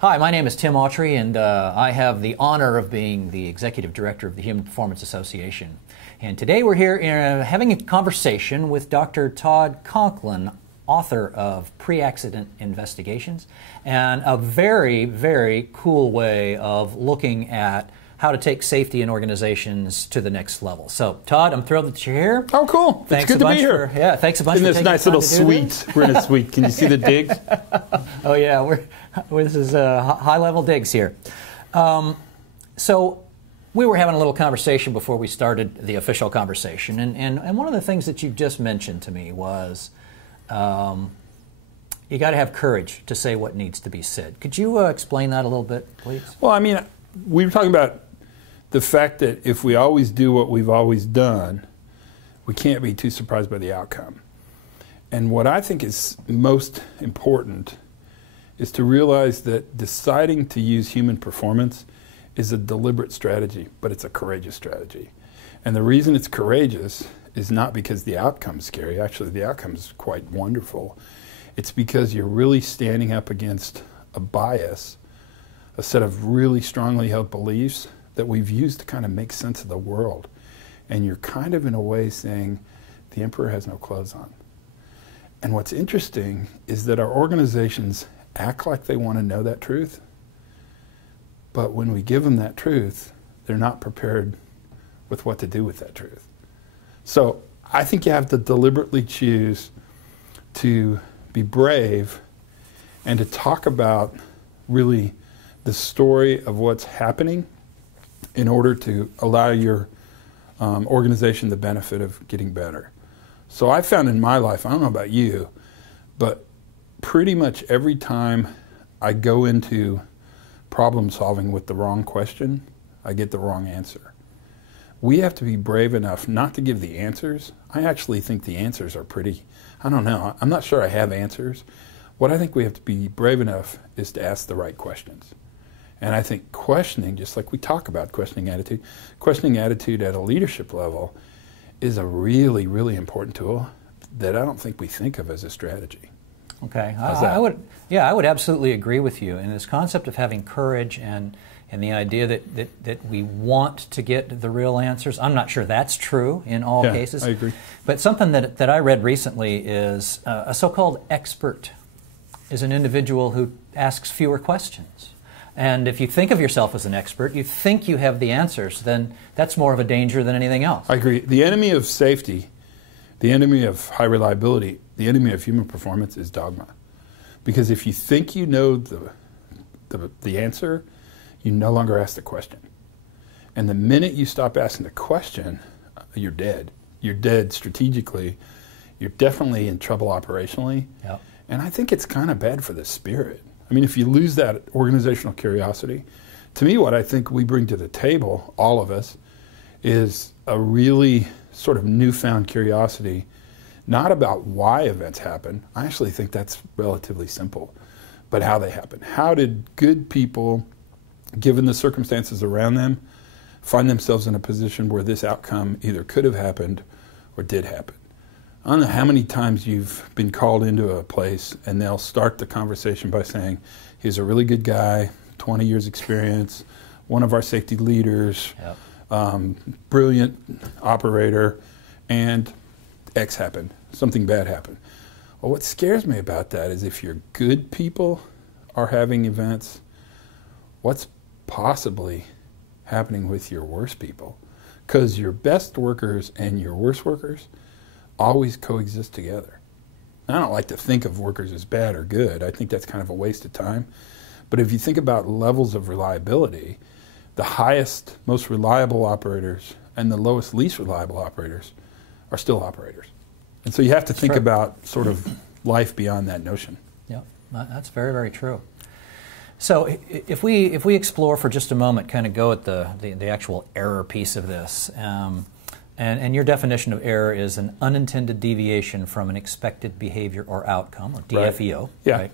Hi, my name is Tim Autrey, and I have the honor of being the Executive Director of the Human Performance Association. And today we're here having a conversation with Dr. Todd Conklin, author of Pre-Accident Investigations, and a very, very cool way of looking at how to take safety in organizations to the next level. So, Todd, I'm thrilled that you're here. Oh, cool. Thanks it's good to be here. Thanks a bunch in for this nice little suite. We're in a suite. Can you see the digs? Oh, yeah. This is high-level digs here. So we were having a little conversation before we started the official conversation, and one of the things that you just mentioned to me was you got to have courage to say what needs to be said. Could you explain that a little bit, please? Well, I mean, we were talking about the fact that if we always do what we've always done, we can't be too surprised by the outcome. And what I think is most important is to realize that deciding to use human performance is a deliberate strategy, but it's a courageous strategy. And the reason it's courageous is not because the outcome's scary. Actually, the outcome's quite wonderful. It's because you're really standing up against a bias, a set of really strongly held beliefs that we've used to kind of make sense of the world. And you're kind of in a way saying, the emperor has no clothes on. And what's interesting is that our organizations act like they want to know that truth, but when we give them that truth, they're not prepared with what to do with that truth. So I think you have to deliberately choose to be brave and to talk about really the story of what's happening in order to allow your organization the benefit of getting better. So I found in my life, I don't know about you, but pretty much every time I go into problem solving with the wrong question, I get the wrong answer. We have to be brave enough not to give the answers. I actually think the answers are pretty, I don't know, I'm not sure I have answers. What I think we have to be brave enough is to ask the right questions. And I think questioning, just like we talk about questioning attitude at a leadership level is a really, really important tool that I don't think we think of as a strategy. Okay, I would absolutely agree with you. And this concept of having courage and the idea that we want to get the real answers, I'm not sure that's true in all cases. I agree. But something that I read recently is a so-called expert is an individual who asks fewer questions. And if you think of yourself as an expert, you think you have the answers, then that's more of a danger than anything else. I agree. The enemy of safety, the enemy of high reliability, the enemy of human performance is dogma. Because if you think you know the answer, you no longer ask the question. And the minute you stop asking the question, you're dead. You're dead strategically. You're definitely in trouble operationally. Yep. And I think it's kind of bad for the spirit. I mean, if you lose that organizational curiosity, to me what I think we bring to the table, all of us, is a really sort of newfound curiosity, not about why events happen. I actually think that's relatively simple, but how they happen. How did good people, given the circumstances around them, find themselves in a position where this outcome either could have happened or did happen? I don't know how many times you've been called into a place and they'll start the conversation by saying, he's a really good guy, 20 years experience, one of our safety leaders, brilliant operator, and X happened, something bad happened. Well, what scares me about that is if your good people are having events, what's possibly happening with your worst people? Because your best workers and your worst workers always coexist together. I don't like to think of workers as bad or good. I think that's kind of a waste of time. But if you think about levels of reliability, the highest, most reliable operators and the lowest, least reliable operators are still operators. And so you have to think about sort of life beyond that notion. Yeah, that's very, very true. So if we explore for just a moment, kind of go at the actual error piece of this, and your definition of error is an unintended deviation from an expected behavior or outcome, or DFEO. Right. Yeah. Right?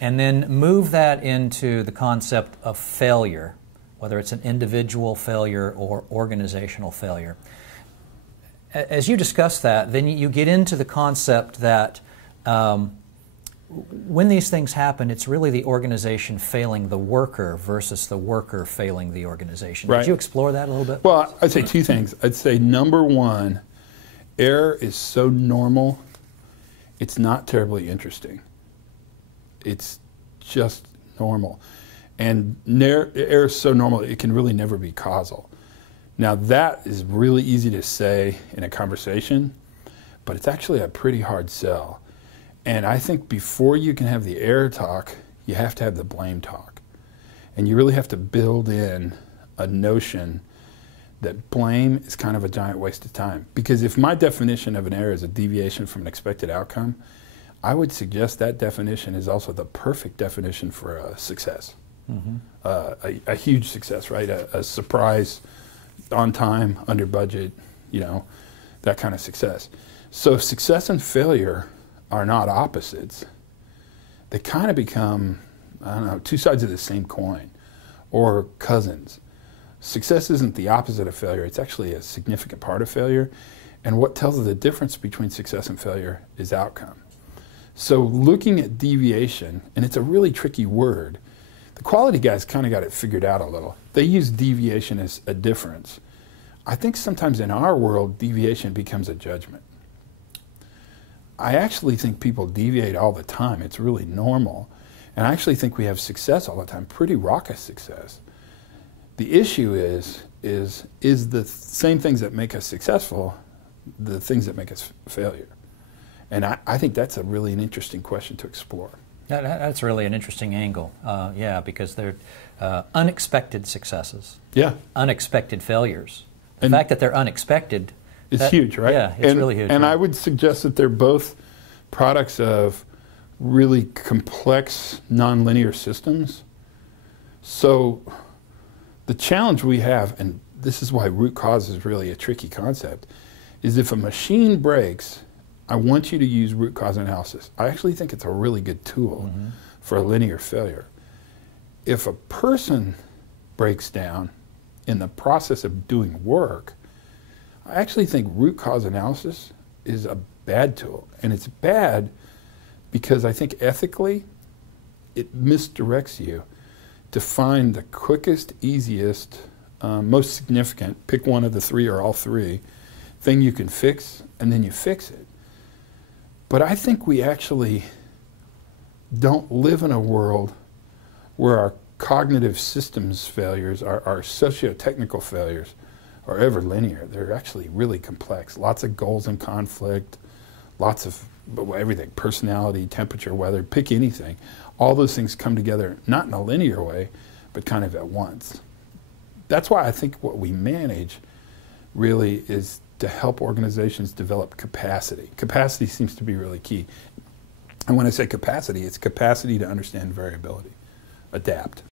And then move that into the concept of failure, whether it's an individual failure or organizational failure. As you discuss that, then you get into the concept that when these things happen, it's really the organization failing the worker versus the worker failing the organization. Right. Could you explore that a little bit? Well, I'd say two things. I'd say number one, error is so normal, it's not terribly interesting. It's just normal. And error is so normal, it can really never be causal. Now that is really easy to say in a conversation, but it's actually a pretty hard sell. And I think before you can have the error talk, you have to have the blame talk. And you really have to build in a notion that blame is kind of a giant waste of time. Because if my definition of an error is a deviation from an expected outcome, I would suggest that definition is also the perfect definition for a success. A huge success, right? A surprise, on time, under budget, you know, that kind of success. So success and failure are not opposites. They kind of become, I don't know, two sides of the same coin, or cousins. Success isn't the opposite of failure, it's actually a significant part of failure. And what tells us the difference between success and failure is outcome. So looking at deviation, and it's a really tricky word, the quality guys kind of got it figured out a little. They use deviation as a difference. I think sometimes in our world, deviation becomes a judgment. I actually think people deviate all the time. It's really normal. And I actually think we have success all the time, pretty raucous success. The issue is the same things that make us successful the things that make us failure? And I think that's an interesting question to explore. That's really an interesting angle, yeah, because they're unexpected successes, yeah, unexpected failures. The fact that they're unexpected is huge, right? Yeah, it's really huge. And I would suggest that they're both products of really complex nonlinear systems. So the challenge we have, and this is why root cause is really a tricky concept, is if a machine breaks, I want you to use root cause analysis. I actually think it's a really good tool for a linear failure. If a person breaks down in the process of doing work, I actually think root cause analysis is a bad tool. And it's bad because I think ethically it misdirects you to find the quickest, easiest, most significant, pick one of the three or all three, thing you can fix, and then you fix it. But I think we actually don't live in a world where our cognitive systems failures, our socio-technical failures, are ever linear. They're actually really complex. Lots of goals and conflict, lots of everything, personality, temperature, weather, pick anything. All those things come together, not in a linear way, but kind of at once. That's why I think what we manage really is to help organizations develop capacity. Capacity seems to be really key. And when I say capacity, it's capacity to understand variability, adapt.